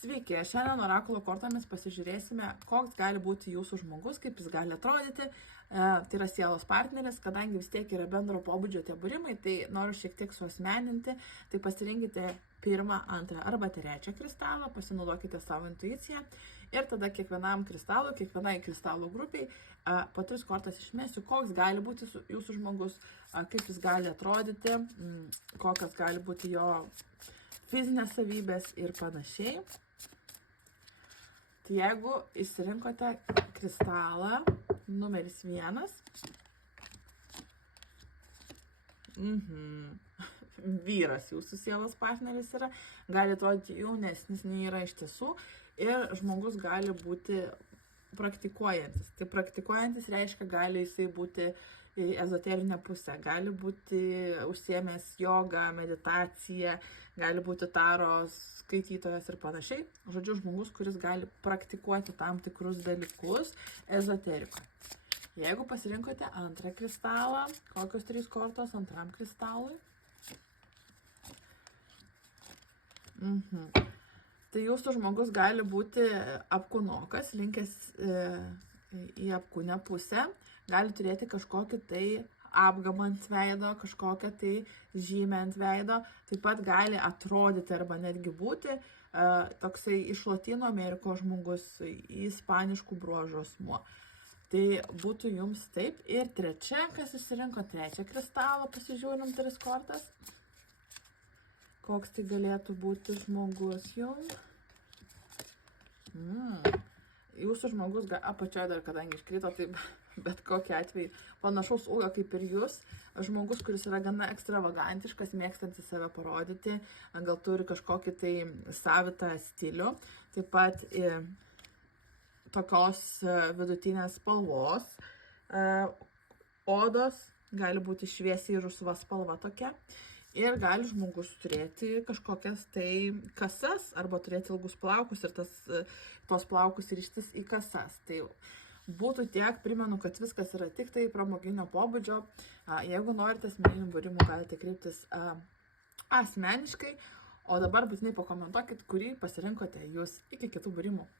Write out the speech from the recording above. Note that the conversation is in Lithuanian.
Sveiki, šiandien orakulo kortomis pasižiūrėsime, koks gali būti jūsų žmogus, kaip jis gali atrodyti. Tai yra sielos partneris, kadangi vis tiek yra bendro pobūdžio tie būrimai, tai noriu šiek tiek suasmeninti. Tai pasirinkite pirmą, antrą arba trečią kristalą, pasinaudokite savo intuiciją ir tada kiekvienam kristalui, kiekvienai kristalų grupiai po 3 kortas išmesiu, koks gali būti jūsų žmogus, kaip jis gali atrodyti, kokios gali būti jo fizinės savybės ir panašiai. Tai jeigu išsirinkote kristalą numeris 1, vyras jūsų sielos partneris yra, gali atrodyti jaunesnis nei yra iš tiesų ir žmogus gali būti praktikuojantis. Tai praktikuojantis reiškia, gali jisai būti į ezoterinę pusę, gali būti užsiėmęs jogą, meditaciją, gali būti taros skaitytojas ir panašiai. Žodžiu, žmogus, kuris gali praktikuoti tam tikrus dalykus ezoterikoje. Jeigu pasirinkote antrą kristalą, kokios 3 kortos antram kristalui? Tai jūsų žmogus gali būti apkūnokas, linkęs į apkūnę pusę, gali turėti kažkokį tai apgamą ant veido, kažkokią tai žymę ant veido, taip pat gali atrodyti arba netgi būti toksai iš Lotynų Amerikos žmogus, ispaniškų bruožų asmuo. Tai būtų jums taip. Ir trečia, kas išsirinko trečią kristalą, pasižiūrim 3 kortas. Koks tai galėtų būti žmogus jums? Jūsų žmogus, apačioje dar kadangi iškrito, tai bet kokiu atveju panašaus ūgio kaip ir jūs. Žmogus, kuris yra gana ekstravagantiškas, mėgstantis save parodyti, gal turi kažkokį tai savitą stilių. Taip pat tokios vidutinės spalvos odos, gali būti šviesiai rusva spalva tokia. Ir gali žmogus turėti kažkokias tai kasas arba turėti ilgus plaukus ir tuos plaukus rištis į kasas. Tai būtų tiek, primenu, kad viskas yra tik tai pramoginio pobūdžio. Jeigu norite asmeninių būrimų, galite kreiptis asmeniškai, o dabar būtinai pakomentuokit, kurį pasirinkote jūs. Iki kitų būrimų.